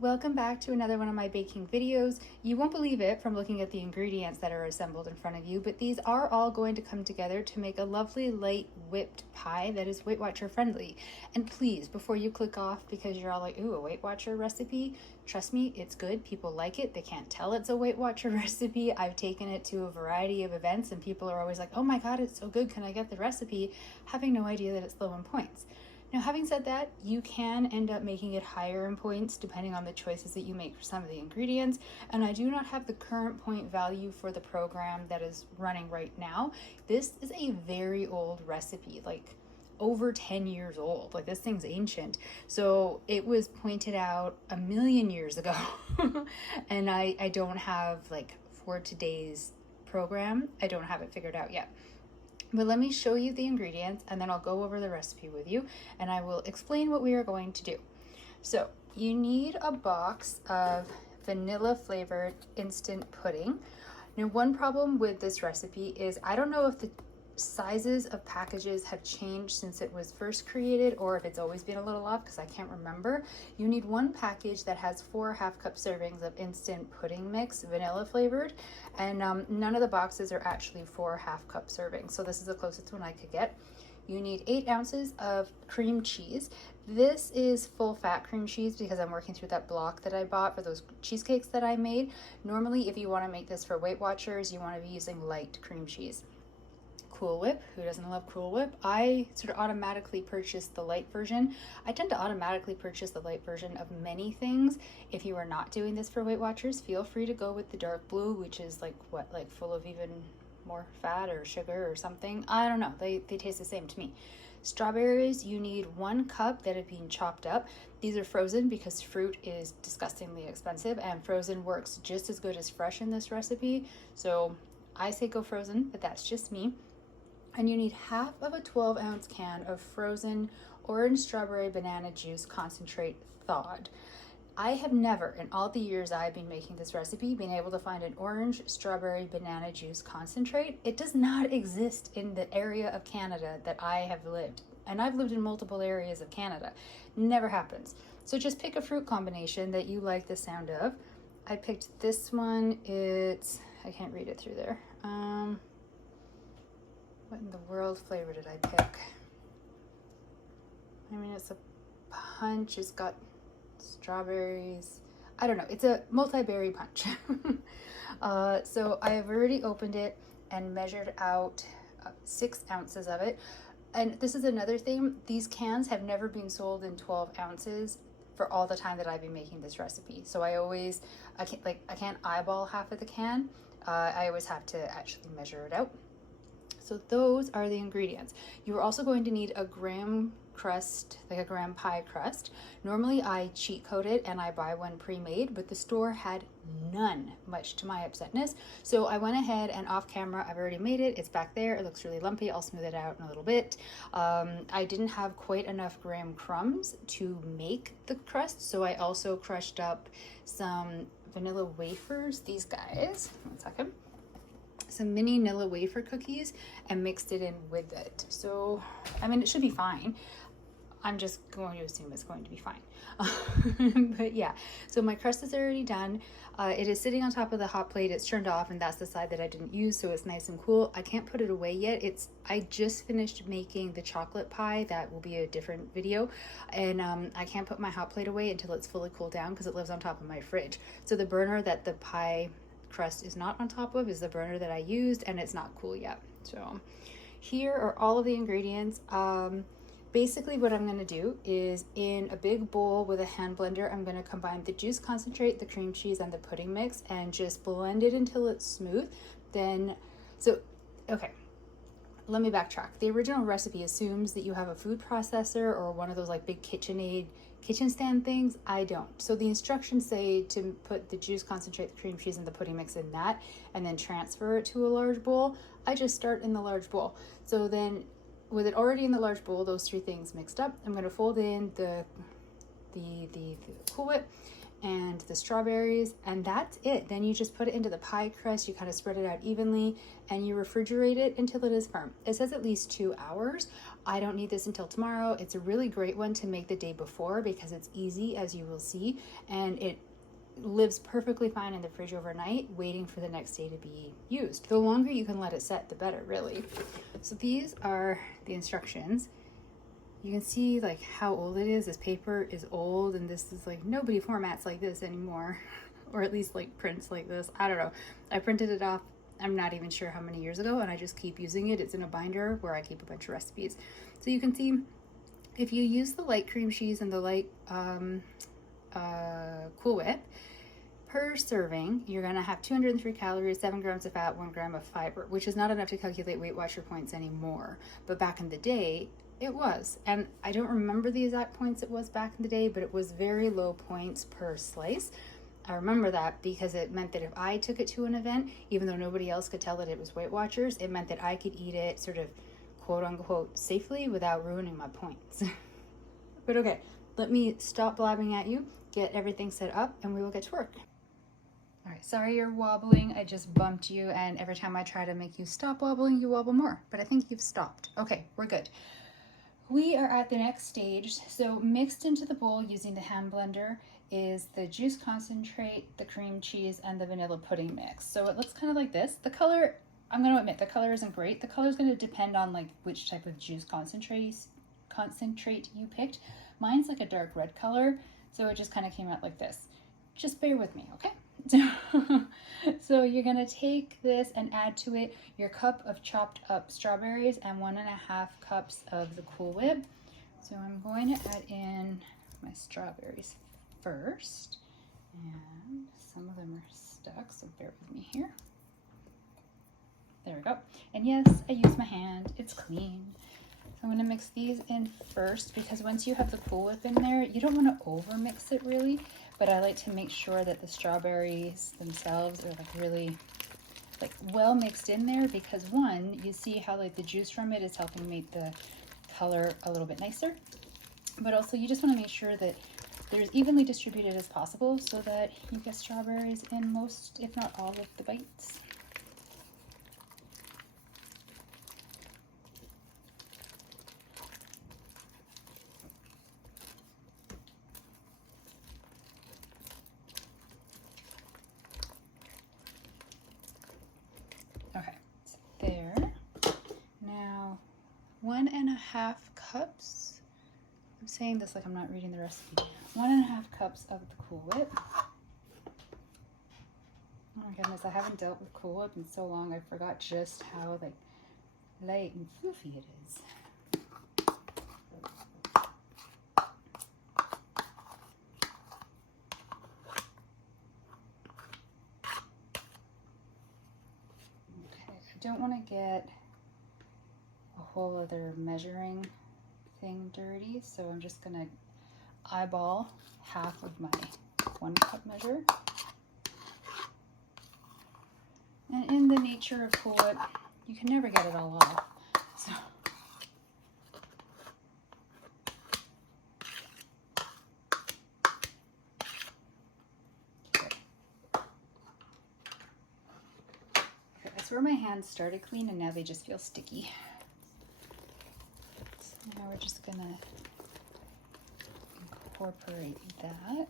Welcome back to another one of my baking videos. You won't believe it from looking at the ingredients that are assembled in front of you, but these are all going to come together to make a lovely light whipped pie that is Weight Watcher friendly. And please, before you click off because you're all like, ooh, a Weight Watcher recipe, trust me, it's good. People like it. They can't tell it's a Weight Watcher recipe. I've taken it to a variety of events and people are always like, oh my God, it's so good. Can I get the recipe? Having no idea that it's low in points. Now, having said that, you can end up making it higher in points depending on the choices that you make for some of the ingredients. And I do not have the current point value for the program that is running right now. This is a very old recipe, like over 10 years old. Like this thing's ancient. So it was pointed out a million years ago. And I don't have, like, for today's program, I don't have it figured out yet. But let me show you the ingredients and then I'll go over the recipe with you and I will explain what we are going to do. So you need a box of vanilla flavored instant pudding. Now, one problem with this recipe is I don't know if the sizes of packages have changed since it was first created or if it's always been a little off because I can't remember. You need one package that has 4 half-cup servings of instant pudding mix, vanilla flavored, and none of the boxes are actually 4 half-cup servings, so this is the closest one I could get. You need 8 ounces of cream cheese. This is full fat cream cheese because I'm working through that block that I bought for those cheesecakes that I made. Normally, if you want to make this for Weight Watchers, you want to be using light cream cheese. Cool Whip. Who doesn't love Cool Whip? I sort of automatically purchased the light version. I tend to automatically purchase the light version of many things. If you are not doing this for Weight Watchers, feel free to go with the dark blue, which is like full of even more fat or sugar or something. I don't know. They taste the same to me. Strawberries, you need 1 cup that have been chopped up. These are frozen because fruit is disgustingly expensive and frozen works just as good as fresh in this recipe. So I say go frozen, but that's just me. And you need half of a 12-ounce can of frozen orange strawberry banana juice concentrate thawed. I have never, in all the years I've been making this recipe, been able to find an orange strawberry banana juice concentrate. It does not exist in the area of Canada that I have lived. And I've lived in multiple areas of Canada. Never happens. So just pick a fruit combination that you like the sound of. I picked this one. I can't read it through there. What in the world flavor did I pick? I mean, it's a punch. It's got strawberries. I don't know. It's a multi-berry punch. So I have already opened it and measured out 6 ounces of it. And this is another thing. These cans have never been sold in 12 ounces for all the time that I've been making this recipe. So I can't eyeball half of the can. I always have to actually measure it out. So those are the ingredients. You are also going to need a graham crust, like a graham pie crust. Normally I cheat code it and I buy one pre-made, but the store had none, much to my upsetness. So I went ahead and off camera, I've already made it. It's back there. It looks really lumpy. I'll smooth it out in a little bit. I didn't have quite enough graham crumbs to make the crust, so I also crushed up some vanilla wafers, these guys. One second. Some mini vanilla wafer cookies and mixed it in with it. So, I mean, it should be fine. I'm just going to assume it's going to be fine. But yeah, so my crust is already done. It is sitting on top of the hot plate. It's turned off and that's the side that I didn't use, so it's nice and cool. I can't put it away yet. I just finished making the chocolate pie. That will be a different video. And I can't put my hot plate away until it's fully cooled down because it lives on top of my fridge. So the burner that the pie crust is not on top of is the burner that I used, and it's not cool yet. So here are all of the ingredients. Basically what I'm going to do is in a big bowl with a hand blender, I'm going to combine the juice concentrate, the cream cheese, and the pudding mix and just blend it until it's smooth. Okay, let me backtrack. The original recipe assumes that you have a food processor or one of those like big KitchenAid kitchen stand things. I don't. So the instructions say to put the juice concentrate, the cream cheese, and the pudding mix in that and then transfer it to a large bowl. I just start in the large bowl. So then with it already in the large bowl, those 3 things mixed up, I'm going to fold in the Cool Whip and the strawberries, and that's it. Then you just put it into the pie crust, you kind of spread it out evenly, and you refrigerate it until it is firm. It says at least 2 hours. I don't need this until tomorrow. It's a really great one to make the day before because it's easy, as you will see, and it lives perfectly fine in the fridge overnight, waiting for the next day to be used. The longer you can let it set, the better, really. So these are the instructions. You can see like how old it is. This paper is old, and this is like, nobody formats like this anymore, or at least like prints like this. I don't know. I printed it off, I'm not even sure how many years ago, and I just keep using it. It's in a binder where I keep a bunch of recipes. So you can see if you use the light cream cheese and the light Cool Whip, per serving, you're gonna have 203 calories, 7 grams of fat, 1 gram of fiber, which is not enough to calculate Weight Watcher points anymore. But back in the day, it was. And I don't remember the exact points it was back in the day, but it was very low points per slice. I remember that because it meant that if I took it to an event, even though nobody else could tell that it was Weight Watchers, it meant that I could eat it sort of quote unquote safely without ruining my points. But okay, let me stop blabbing at you, get everything set up, and we will get to work. All right, sorry you're wobbling. I just bumped you, and every time I try to make you stop wobbling, you wobble more. But I think you've stopped. Okay, we're good. We are at the next stage. So mixed into the bowl using the hand blender is the juice concentrate, the cream cheese, and the vanilla pudding mix. So it looks kind of like this. The color, I'm going to admit, the color isn't great. The color is going to depend on like which type of juice concentrate you picked. Mine's like a dark red color, so it just kind of came out like this. Just bear with me, okay? So you're gonna take this and add to it your cup of chopped up strawberries and 1.5 cups of the Cool Whip. So I'm going to add in my strawberries first, and some of them are stuck, so bear with me here. There we go. And yes, I use my hand, it's clean. So I'm gonna mix these in first because once you have the Cool Whip in there, you don't wanna over mix it really, but I like to make sure that the strawberries themselves are like really like well mixed in there because one, you see how like the juice from it is helping make the color a little bit nicer, but also you just wanna make sure that they're as evenly distributed as possible so that you get strawberries in most, if not all of the bites. Okay, so there. Now, 1.5 cups. I'm saying this like I'm not reading the recipe. 1.5 cups of the Cool Whip. Oh my goodness, I haven't dealt with Cool Whip in so long. I forgot just how like light and floofy it is. I don't want to get a whole other measuring thing dirty, so I'm just gonna eyeball half of my 1 cup measure. And in the nature of Cool Whip, you can never get it all off. So I swear my hands started clean and now they just feel sticky. So now we're just gonna incorporate that.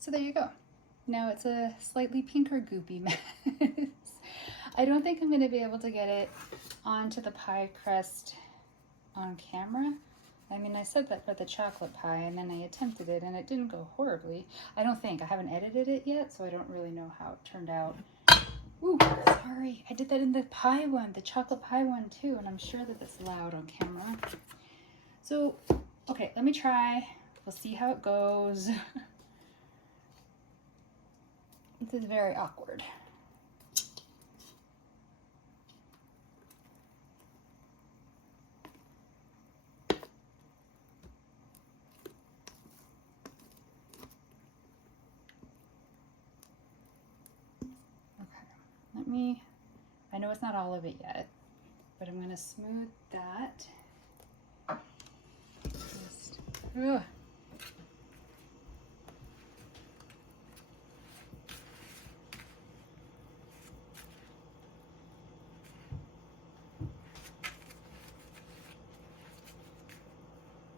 So there you go. Now it's a slightly pinker goopy mess. I don't think I'm going to be able to get it onto the pie crust on camera. I mean, I said that for the chocolate pie, and then I attempted it, and it didn't go horribly. I don't think. I haven't edited it yet, so I don't really know how it turned out. Ooh, sorry. I did that in the pie one, the chocolate pie one too, and I'm sure that it's loud on camera. So, okay, let me try. We'll see how it goes. This is very awkward. I know it's not all of it yet, but I'm going to smooth that. Just, ugh.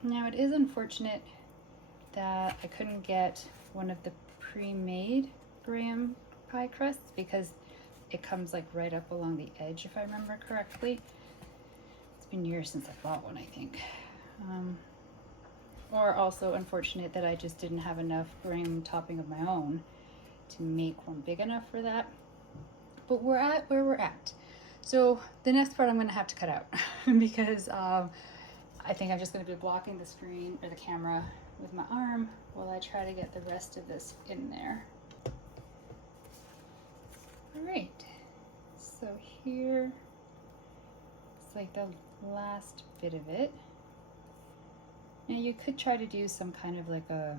Now it is unfortunate that I couldn't get one of the pre-made graham pie crusts because it comes like right up along the edge, if I remember correctly. It's been years since I bought one, I think. Or also unfortunate that I just didn't have enough graham topping of my own to make one big enough for that. But we're at where we're at. So the next part I'm gonna have to cut out because I think I'm just gonna be blocking the screen or the camera with my arm while I try to get the rest of this in there. All right, so here it's like the last bit of it. Now you could try to do some kind of like a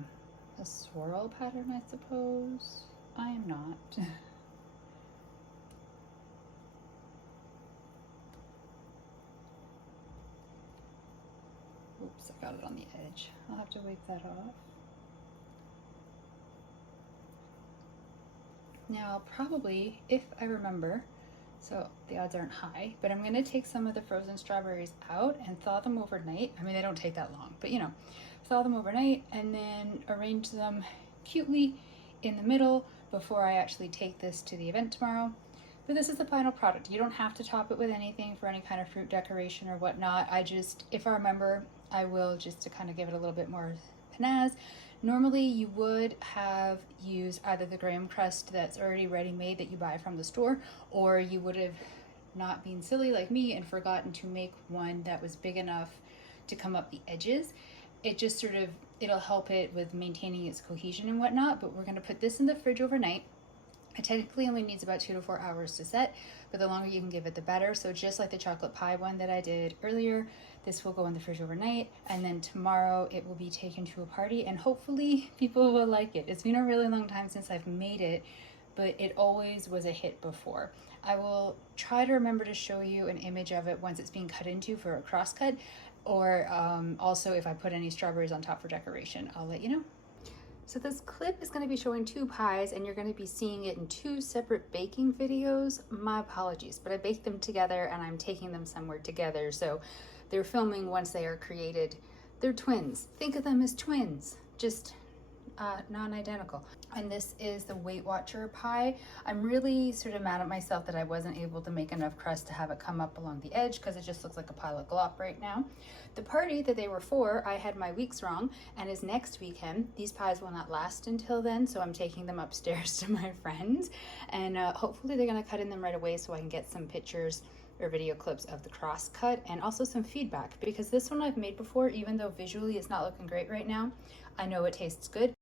swirl pattern, I suppose. I am not. Oops, I got it on the edge. I'll have to wipe that off. Now I'll probably, if I remember, so the odds aren't high, but I'm gonna take some of the frozen strawberries out and thaw them overnight. I mean, they don't take that long, but you know, thaw them overnight and then arrange them cutely in the middle before I actually take this to the event tomorrow. But this is the final product. You don't have to top it with anything for any kind of fruit decoration or whatnot. I just, if I remember, I will, just to kind of give it a little bit more pizzazz. Normally you would have used either the graham crust that's already ready-made that you buy from the store, or you would have not been silly like me and forgotten to make one that was big enough to come up the edges. It just sort of, it'll help it with maintaining its cohesion and whatnot, but we're gonna put this in the fridge overnight. It technically only needs about 2 to 4 hours to set, but the longer you can give it, the better. So just like the chocolate pie one that I did earlier, this will go in the fridge overnight, and then tomorrow it will be taken to a party, and hopefully people will like it. It's been a really long time since I've made it, but it always was a hit before. I will try to remember to show you an image of it once it's being cut into for a cross cut, or also if I put any strawberries on top for decoration, I'll let you know. So this clip is going to be showing 2 pies, and you're going to be seeing it in 2 separate baking videos. My apologies, but I baked them together and I'm taking them somewhere together. So they're filming once they are created. They're twins. Think of them as twins, just non-identical. And this is the Weight Watcher pie. I'm really sort of mad at myself that I wasn't able to make enough crust to have it come up along the edge, because it just looks like a pile of glop right now. The party that they were for, I had my weeks wrong, and is next weekend. These pies will not last until then, so I'm taking them upstairs to my friends, and hopefully they're gonna cut in them right away so I can get some pictures or video clips of the cross cut and also some feedback, because this one I've made before, even though visually it's not looking great right now, I know it tastes good.